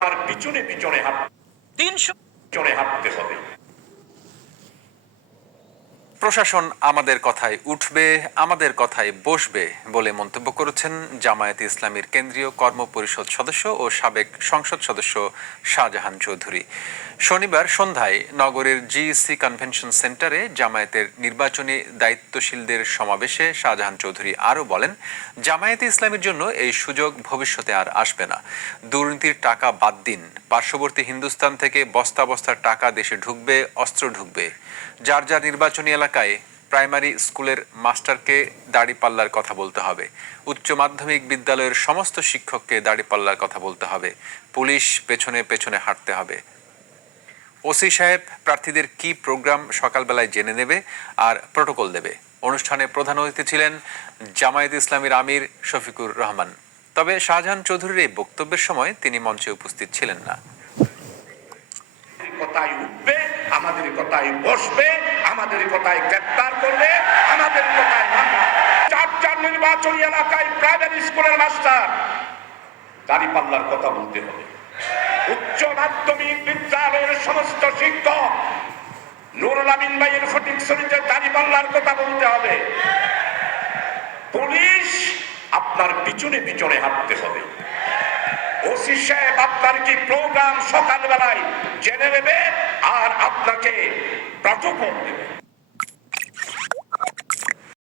আর পিছনে পিছনে 300 পিছনে হাঁটতে হবে। প্রশাসন আমাদের কথায় উঠবে, আমাদের কথায় বসবে বলে মন্তব্য করেছেন জামায়াতে ইসলামীর কেন্দ্রীয় কর্ম পরিষদ সদস্য ও সাবেক সংসদ সদস্য শাহজাহান চৌধুরী। শনিবার সন্ধ্যায় নগরের জিইসি কনভেনশন সেন্টারে জামায়াতের নির্বাচনী দায়িত্বশীলদের সমাবেশে শাহজাহান চৌধুরী আরও বলেন, জামায়াতে ইসলামীর জন্য এই সুযোগ ভবিষ্যতে আর আসবে না। দুর্নীতির টাকা বাদ দিন, পার্শ্ববর্তী হিন্দুস্তান থেকে বস্তা বস্তা টাকা দেশে ঢুকবে, অস্ত্র ঢুকবে। যার যার নির্বাচনী এলাকায় প্রাইমারি স্কুলের মাস্টারকে দাড়িপাল্লার কথা বলতে হবে, উচ্চ মাধ্যমিক বিদ্যালয়ের সমস্ত শিক্ষককে দাড়িপাল্লার কথা বলতে হবে, পুলিশ পেছনে পেছনে হাঁটতে হবে। ওসি সাহেব প্রার্থীদের কি প্রোগ্রাম সকালবেলায় জেনে নেবে আর প্রটোকল দেবে। অনুষ্ঠানে প্রধান অতিথি ছিলেন জামায়াত ইসলামীর আমির শফিকুর রহমান। তবে শাহজাহান চৌধুরীর এই বক্তব্যের সময় তিনি মঞ্চে উপস্থিত ছিলেন না। কথায় উঠবে, আমাদের কথায় বসবে, আমাদের কথায় গ্রেফতার করবে, আমাদের কথায় চার নির্বাচনী এলাকায় প্রাইমারি স্কুলের মাস্টার দাঁড়িপাল্লার কথা বলতে হবে। উচ্চ মাধ্যমিক বিদ্যালয়ের সমস্ত শিক্ষক নুরুল আমিন ভাইয়ের ফটিক শরীফের দাঁড়িপাল্লার কথা বলতে হবে। পুলিশ আপনার পিছনে পিছনে হাঁটতে হবে। ওসি সাহেব আপনার কি প্রোগ্রাম সকালবেলায় জেনে নেবে আর আপনাকে প্রটোকল দেবে।